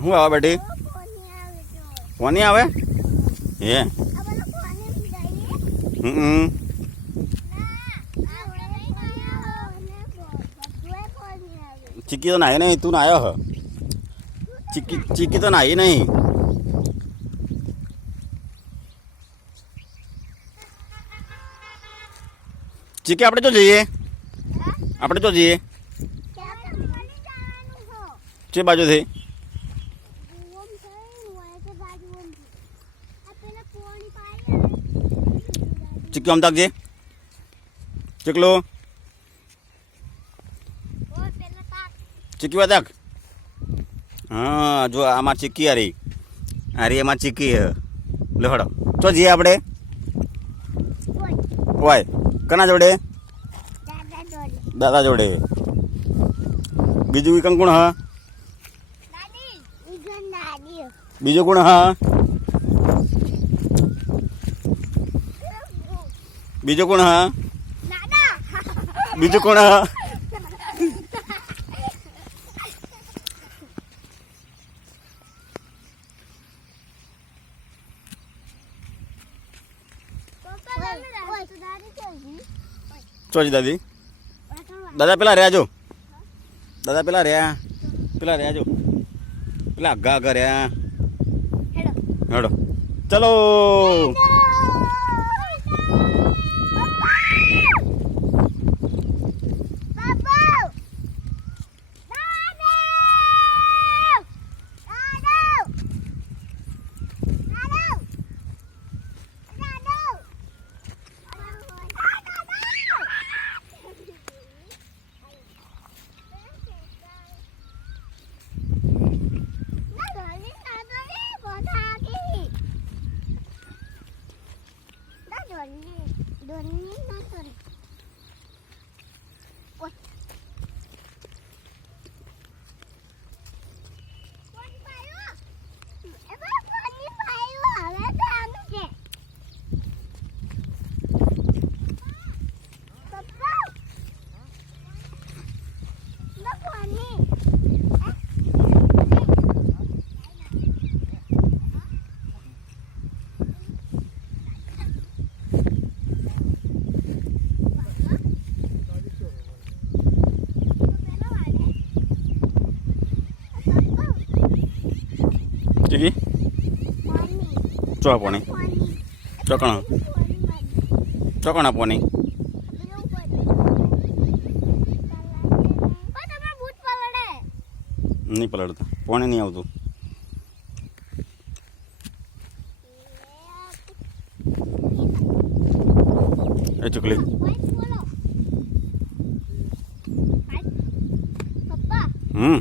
શું આવે બેટી? કોની આવે? હે હમ ચીકી તો નાહી નહીં, તું નાહ્યો હ? ચીકી તો નાહી નહીં. ચીકી આપણે તો જઈએ, આપણે તો જઈએ જે બાજુથી ચીકી આમ તાકજે ચીકલો ચીકી વાતાક. હા જો આમાં ચીકી હારી હારી એમાં ચીકી હે. લહડો ચો જઈએ આપણે? વાય કના જોડે? દાદા જોડે. બીજું કંઈ કોણ હા? બીજું કોણ હા? બીજું કોણ હા? બીજું કોણ હા? ચોજી દાદી દાદા પેલા રહ્યા જો, દાદા પેલા રહ્યા જો, પેલા આગા આગા રહ્યા. હેડો ચલો. ચીકી ચો પાણી ચોકણા પાણી નહીં પલળતા, પાણી નહીં આવતું. એ ચકલી હમ